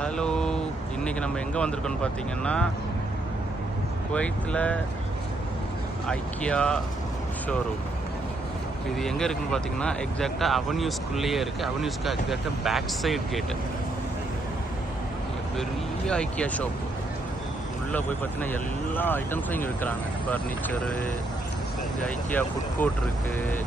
Hello, இன்றைக்கி நம்ம எங்கே வந்திருக்கோன்னு பார்த்தீங்கன்னா குவைத்தில் ஐக்கியா ஷோரூம். இது எங்கே இருக்குதுன்னு பார்த்தீங்கன்னா எக்ஸாக்டாக அவென்யூஸ்குள்ளேயே இருக்குது. அவென்யூஸ்க்கு எக்ஸாக்டாக பேக் சைடு கேட்டு பெரிய ஐக்கியா ஷாப்பு. உள்ளே போய் பார்த்தீங்கன்னா எல்லா ஐட்டம்ஸும் இங்கே விற்கிறாங்க. ஃபர்னிச்சரு, இங்கே ஐக்கியா ஃபுட் கோர்ட் இருக்குது,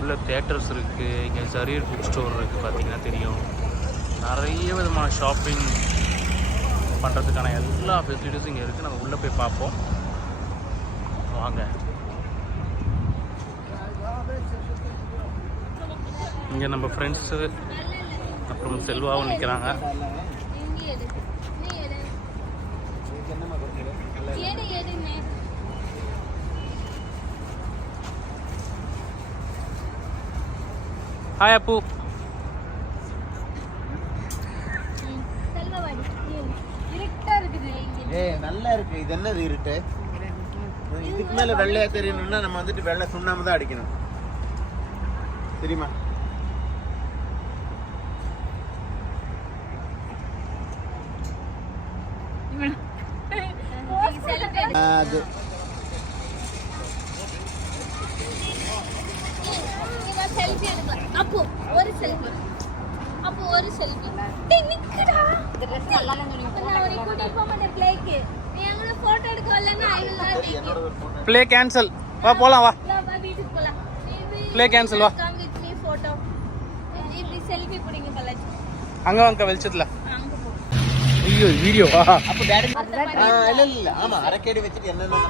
உள்ள தேட்டர்ஸ் இருக்குது, இங்கே சரீர் புக் ஸ்டோர் இருக்குது. பார்த்தீங்கன்னா தெரியும், நிறைய விதமான ஷாப்பிங் பண்ணுறதுக்கான எல்லா ஃபெசிலிட்டிஸும் இங்கே இருக்குது. நம்ம உள்ளே போய் பார்ப்போம் வாங்க. இங்கே நம்ம ஃப்ரெண்ட்ஸு அப்புறம் செல்வாவும் நிற்கிறாங்க. ஹாய் அப்பு. நல்லா இருக்கு. இது என்னது இருட்டு? இதுக்கு மேல வெள்ளையா தெரியணும்னா நம்ம வந்துட்டு வெள்ளை சுண்ணாம்பு தான் அடிக்கணும், தெரியுமா? அது அப்போ ஒரு செல்ஃபி, அப்போ ஒரு செல்ஃபி. டேய் நிக்கடா, இந்த Dress நல்லா இல்லன்னு சொன்னீங்க. நான் ஒரு கூட்டி போக மாட்டேன் ப்ளேக்கு. நீ அங்க போட்டோ எடுக்க வரலன்னா I will not take you. Play cancel. வா போலாம், வா வா வீட்டுக்கு போலாம். Play cancel. வா கம் வித் மீ போட்டோ. இப்படி செல்ஃபி புடிங்க பலாச்சு. அங்க வாங்க வெளிச்சத்துல. அங்க போ. ஐயோ வீடியோ வா. அப்ப டாடி இல்ல ஆமா அரக்கேடி வச்சிட்டு என்னென்ன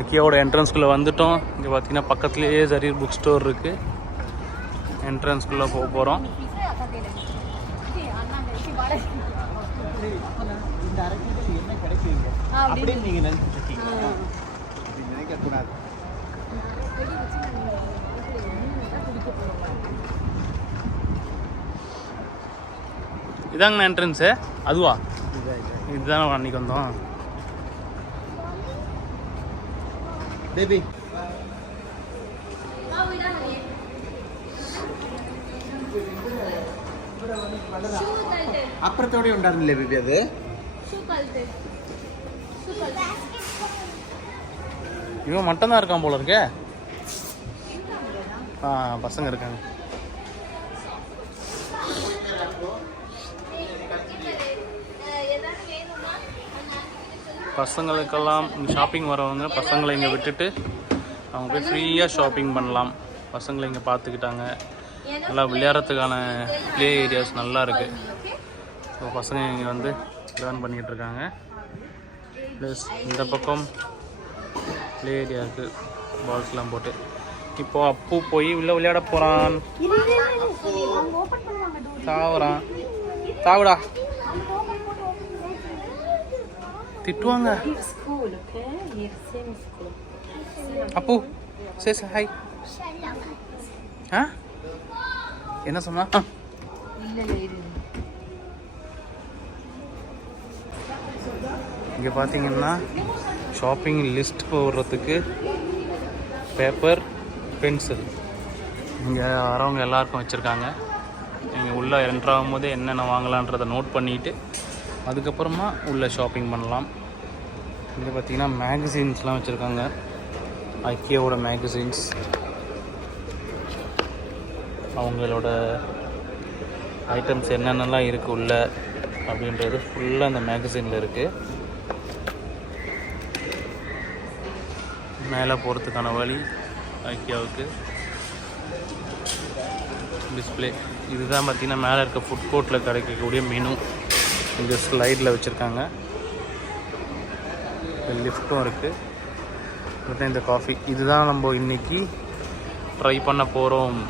ஐக்கியாவோட என்ட்ரன்ஸ்குள்ளே வந்துட்டோம். இங்கே பார்த்தீங்கன்னா பக்கத்துலேயே சரீர் புக் ஸ்டோர் இருக்குது. என்ட்ரன்ஸ்குள்ளே போக போகிறோம். இதாங்கண்ணா என்ட்ரன்ஸு. அதுவா? இதுதானே அன்றைக்கி வந்தோம். ബേബി അപ്പുറത്തോടെ ഉണ്ടായിരുന്നില്ലേ ബേബി? അത് இவன் மட்டும் தான் இருக்கான் போல இருக்கே. பசங்க இருக்காங்க. பசங்களுக்கெல்லாம் ஷாப்பிங் வரவங்க பசங்களை இங்கே விட்டுட்டு அவங்க போய் ஃப்ரீயாக ஷாப்பிங் பண்ணலாம். பசங்களை இங்கே பார்த்துக்கிட்டாங்க. நல்லா விளையாடுறதுக்கான ப்ளே ஏரியாஸ் நல்லா இருக்குது. ஸோ பசங்க இங்கே வந்து லேர்ன் பண்ணிகிட்டு இருக்காங்க. ப்ளஸ் இந்த பக்கம் ப்ளே ஏரியா இருக்குது, பால்ஸ்லாம் போட்டு. இப்போது அப்பு போய் உள்ளே விளையாட போகிறான். தாவறான், தாவுடா, திட்டுவாங்க. அப்பு சே ஹாய். என்ன சொன்னா? இங்கே பார்த்தீங்கன்னா ஷாப்பிங் லிஸ்ட் போடுறதுக்கு பேப்பர், பென்சில் இங்கே வரவங்க எல்லாருக்கும் வச்சுருக்காங்க. நீங்கள் உள்ளே என்ட்ராகும் போதே என்னென்ன வாங்கலான்றதை நோட் பண்ணிவிட்டு அதுக்கப்புறமா உள்ளே ஷாப்பிங் பண்ணலாம். இங்கே பார்த்தீங்கன்னா மேகசின்ஸ்லாம் வச்சுருக்காங்க. ஐக்கியாவோட மேகசின்ஸ், அவங்களோட ஐட்டம்ஸ் என்னென்னலாம் இருக்குது உள்ள அப்படின்றது ஃபுல்லாக அந்த மேகசினில் இருக்குது. மேலே போகிறதுக்கான வழி ஐக்கியாவுக்கு டிஸ்பிளே. இதுதான் பார்த்திங்கன்னா மேலே இருக்க ஃபுட் கோர்ட்டில் கிடைக்கக்கூடிய மெனு. இந்த ஸ்லைடில் வச்சுருக்காங்க. லிஃப்ட்டும் இருக்குது. இதுதான் இந்த காஃபி. இதுதான் நம்ம இன்றைக்கி ட்ரை பண்ண போகிறோம்.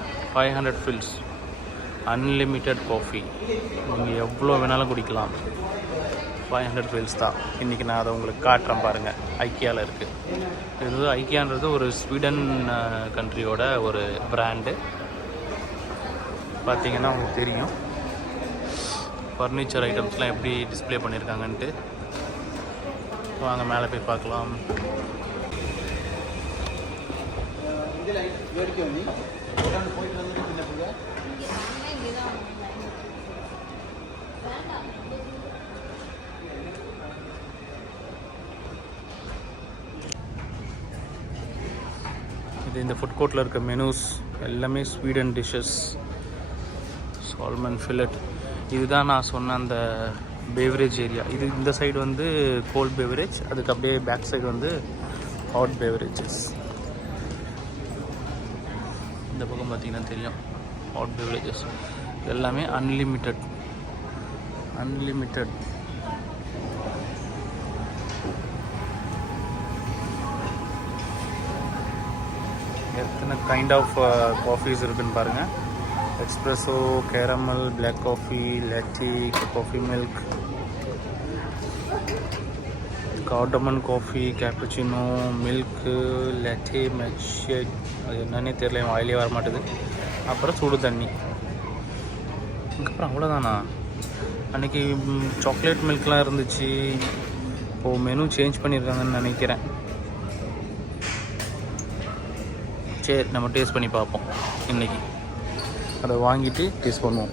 500 ஃபில்ஸ் அன்லிமிட்டெட் காஃபி. நீங்கள் எவ்வளோ வேணாலும் குடிக்கலாம். 500 ஃபில்ஸ் தான். இன்றைக்கி நான் அதை உங்களுக்கு காட்டுறேன் பாருங்கள். ஐக்கியாவில் இருக்குது. இது ஐக்கியான்றது ஒரு ஸ்வீடன் கண்ட்ரியோட ஒரு பிராண்டு. பார்த்திங்கன்னா உங்களுக்கு தெரியும் ஃபர்னிச்சர் ஐட்டம்ஸ்லாம் எப்படி டிஸ்ப்ளே பண்ணியிருக்காங்கன்ட்டு. வாங்க மேலே போய் பார்க்கலாம். இது இந்த ஃபுட் கோர்ட்டில் இருக்க மெனூஸ் எல்லாமே ஸ்வீடன் டிஷ்ஷஸ். சால்மன் ஃபில்லட், இதுதான் நான் சொன்ன அந்த பேவரேஜ் ஏரியா. இது இந்த சைடு வந்து கோல்ட் பேவரேஜ், அதுக்கு அப்படியே பேக் சைடு வந்து ஹாட் பேவரேஜஸ். இந்த பக்கம் பார்த்தீங்கன்னா தெரியும் ஹாட் பேவரேஜஸ் எல்லாமே அன்லிமிட்டட். எத்தனை கைண்ட் ஆஃப் காஃபீஸ் இருக்குன்னு பாருங்கள். Espresso, caramel, black coffee, latte, coffee milk, cardamom coffee, cappuccino, milk, latte, milkshake, அது என்னன்னே தெரியல, வாயிலே வர மாட்டேது. அப்புறம் சுடு தண்ணி. அதுக்கப்புறம் அவ்வளோதானா? அன்றைக்கி சாக்லேட் மில்க்லாம் இருந்துச்சு. இப்போது மெனு சேஞ்ச் பண்ணியிருக்காங்கன்னு நினைக்கிறேன். சரி, நம்ம டேஸ்ட் பண்ணி பார்ப்போம். இன்றைக்கி அதை வாங்கிட்டு டேஸ்ட் பண்ணுவோம்.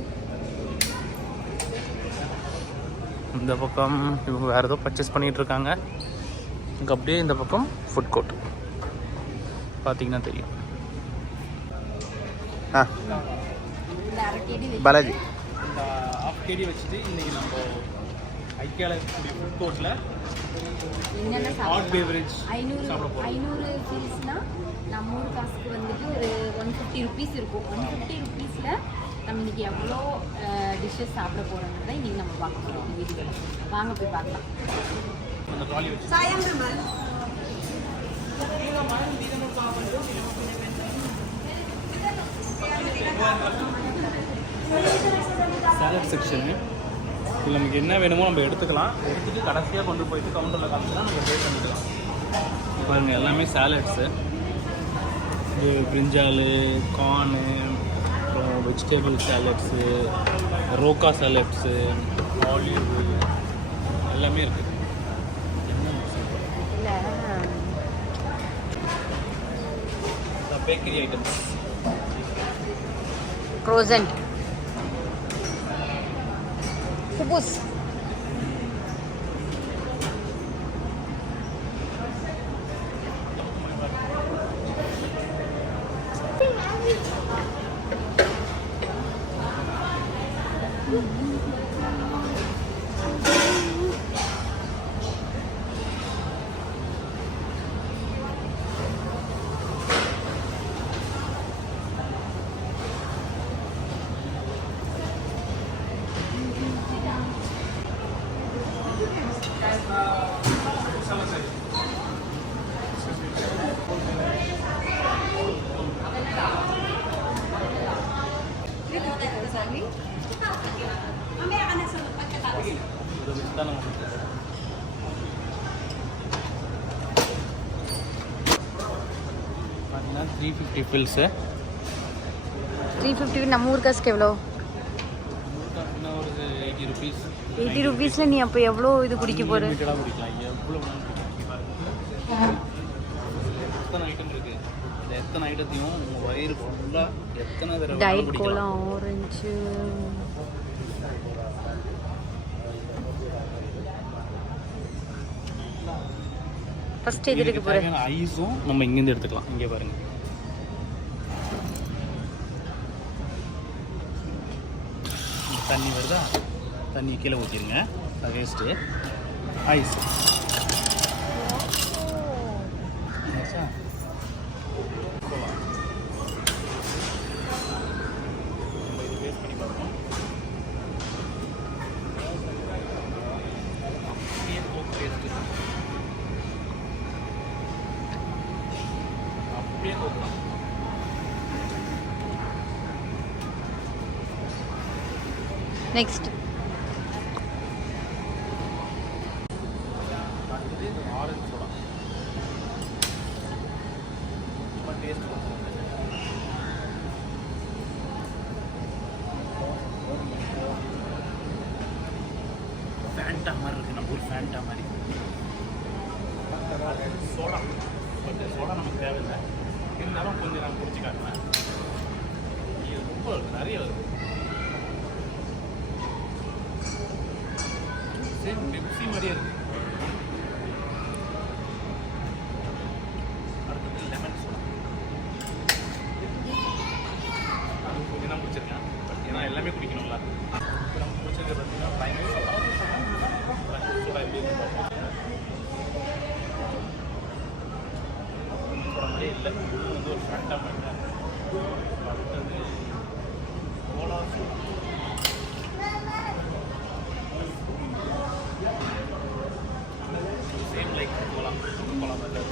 இந்த பக்கம் இவங்க வேறு ஏதோ பர்ச்சேஸ் பண்ணிகிட்ருக்காங்க. இங்கே அப்படியே இந்த பக்கம் ஃபுட் கோர்ட் பார்த்தீங்கன்னா தெரியும். பாலாஜி இந்த ½ KD வச்சுட்டு இன்றைக்கி நம்ம ஐக்கியாவில் இருக்கக்கூடிய ஃபுட் கோர்ட்டில் என்னென்ன ஹாட் பேவரேஜ் 500 ஃபீல்ஸ்னால் நம்ம ஊர் காசுக்கு வந்துட்டு ஒரு 150 ருபீஸ் இருக்கும். 150 ருபீஸில் நம்ம இன்றைக்கி எவ்வளோ டிஷ்ஷஸ் சாப்பிட போகிறோங்கிறத இன்றைக்கி நம்ம பார்க்க போகிறோம் வீடியோவில். வாங்க போய் பார்க்கலாம். அந்த ட்ராலி வச்சு சாலட் செக்ஷனு. இதில் நமக்கு என்ன வேணுமோ நம்ம எடுத்துக்கலாம். எடுத்துகிட்டு கடைசியாக கொண்டு போயிட்டு கவுண்டரில் காமிச்சுனா நம்ம பே பண்ணிக்கலாம். பாருங்கள், எல்லாமே சாலட்ஸு. இது பிரிஞ்சால், கார்னு, அப்புறம் vegetable salads, Roca salads, olive எல்லாமே இருக்குது. பேக்கரி ஐட்டம்ஸ், க்ரோசன்ட், குபூஸ், தான் நம்ம பார்த்தீங்கன்னா 350 ஃபில்ஸு. 350 நம்ம ஊர் காசுக்கு எவ்வளோ? ஒரு 80 ருபீஸ். 80 ருபீஸில் நீ அப்போ எவ்வளோ இது குடிக்க போகிற? லிமிட்டடாக குடிக்கலாம். எவ்வளோ எத்தனை ஐட்டம் இருக்குது. இந்த எத்தனை ஐட்டத்தையும் உங்கள் வயிறு ஃபுல்லாக எத்தனை தடவை டயட் கோலா, ஆரஞ்சு, ஃபஸ்ட்டு எது எடுக்க போகிறேன்? ஐஸும் நம்ம இங்கேருந்து எடுத்துக்கலாம். இங்கே பாருங்கள், தண்ணி வருதா? தண்ணி கீழே ஊற்றிடுங்க, அது வேஸ்ட்டு. ஐஸ் வேஸ்ட் பண்ணி பார்ப்போம். அப்படியே கோக்கலாம். நெக்ஸ்ட் ஆரஞ்சு சோடா ரொம்ப டேஸ்ட். ஃபேண்டா மாதிரி இருக்குது, நம்ம ஊர் ஃபேண்டா மாதிரி. சோடா, கொஞ்சம் சோடா நமக்கு தேவையில்லை, இருந்தாலும் கொஞ்சம் நான் குடிச்சு காட்டுவேன். இது ரொம்ப வருது, நிறைய வருது. சேம் பெப்சி மாதிரியே இருக்குது. அடுத்தது லெமன் சோடா. எல்லாமே குடிக்கணும்ல. இப்போ நம்ம குடிச்சது பார்த்தீங்கன்னா லைம் சோடா எப்படி இருக்கு போடாமலே இல்லை. இது வந்து ஒரு ஃபேண்டாக பண்ணேன். அடுத்தது கோலா சேம் லைக் கோலா மாதிரி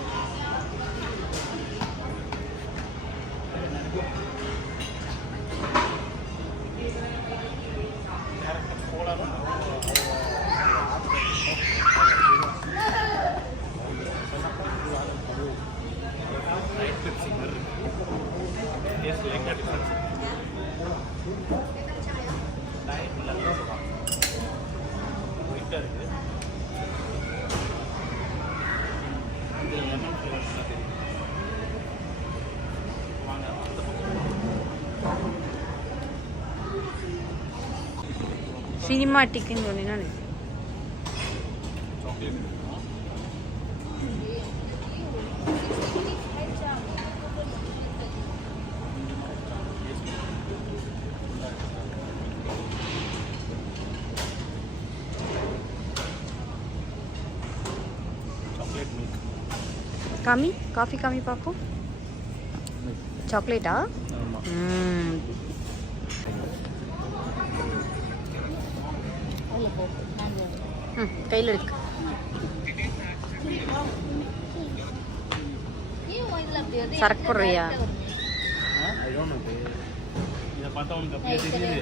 சினிமாட்டிக்னு சொன்னீங்கன்னா காமி காஃபி காமி பார்ப்போம். சாக்லேட்டா? கையில் இருக்கு. சரக்கு போடுறியா? இதை பார்த்தா உனக்கு அப்படியே தெரியுது.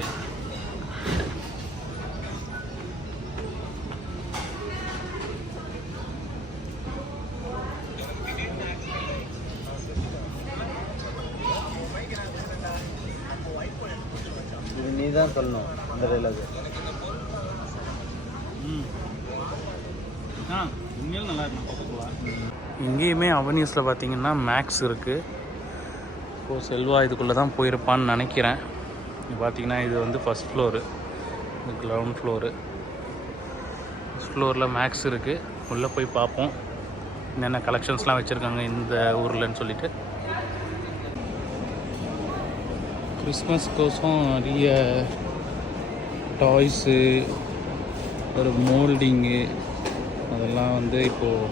நீ தான் சொல்லணும் அந்த டைலாக். உண்மையிலும் நல்லா இருக்கு. இங்கேயுமே அவென்யூஸில் பார்த்தீங்கன்னா மேக்ஸ் இருக்குது. இப்போது செல்வா இதுக்குள்ளே தான் போயிருப்பான்னு நினைக்கிறேன். இது பார்த்தீங்கன்னா இது வந்து ஃபஸ்ட் ஃப்ளோரு, இது கிரவுண்ட் ஃப்ளோரு. ஃபஸ்ட் ஃப்ளோரில் மேக்ஸ் இருக்குது. உள்ளே போய் பார்ப்போம் என்னென்ன கலெக்ஷன்ஸ்லாம் வச்சுருக்காங்க இந்த ஊரில்னு சொல்லிட்டு. கிறிஸ்மஸ்க்கோசம் நிறைய டாய்ஸு, ஒரு மோல்டிங்கு அதெல்லாம் வந்து இப்போது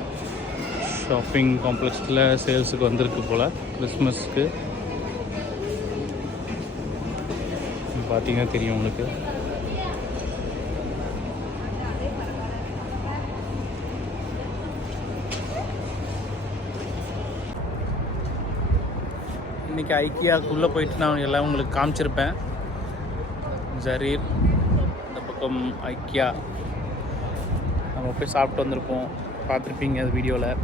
ஷாப்பிங் காம்ப்ளெக்ஸில் சேல்ஸுக்கு வந்திருக்கு போல் கிறிஸ்மஸ்க்கு. பார்த்தீங்கன்னா தெரியும் உங்களுக்கு. இன்றைக்கி ஐக்கியாவுக்குள்ளே போயிட்டு நான் எல்லாம் உங்களுக்கு காமிச்சிருப்பேன். ஜரீர், இந்த பக்கம் ஐக்கியா நம்ம போய் சாப்பிட்டு வந்திருப்போம், பார்த்துருப்பீங்க அது வீடியோவில்.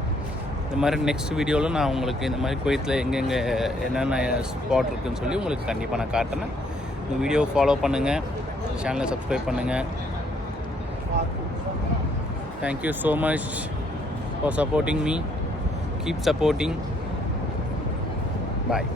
இந்த மாதிரி நெக்ஸ்ட் வீடியோவில் நான் உங்களுக்கு இந்த மாதிரி குவைத்தில் எங்கெங்கே என்னென்ன ஸ்பாட் இருக்குதுன்னு சொல்லி உங்களுக்கு கண்டிப்பாக நான் காட்டுறேன். இந்த வீடியோவை ஃபாலோ பண்ணுங்கள், சேனலை சப்ஸ்கிரைப் பண்ணுங்கள். Thank you so much for supporting me. Keep supporting. Bye.